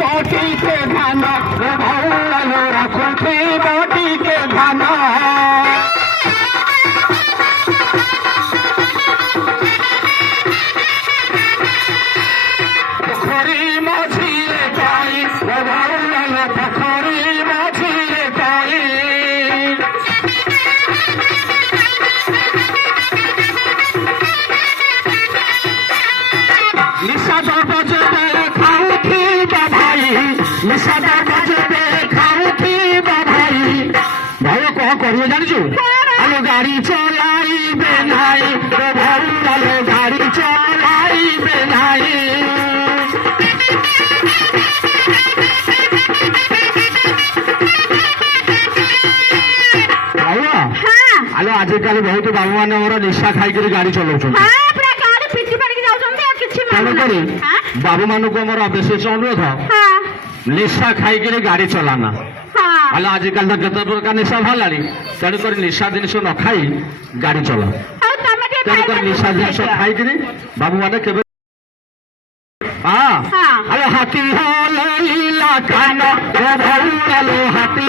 बोटी के ध्यान भौलो रखुथी बोटी के ध्यान पोखरी मझिए जाई भौलो पोखरी मझिए जाई निषाद बजबे खाउथी बधाई निषाद बजबे खाउथी बधाई भाई कौन करिए जानछु आलो गाड़ी चलाई बेनाई रे भाई आलो गाड़ी चलाई बेनाई भाइया आलो आजिकल बहुत बाबू माने मोर निशा खाई करी गाड़ी चलाउछन तेणुकरी बाबू मान को मोर विशेष अनुरोध निशा खाई गाड़ी चलाना हेल्ला आजिकल तो केत प्रकार निशा बाहर तेणुक निशा जिनस न खाई गाड़ी चला तेणुक निशा जिनस खाई बाबू मैंने के अरे हाथी हाथी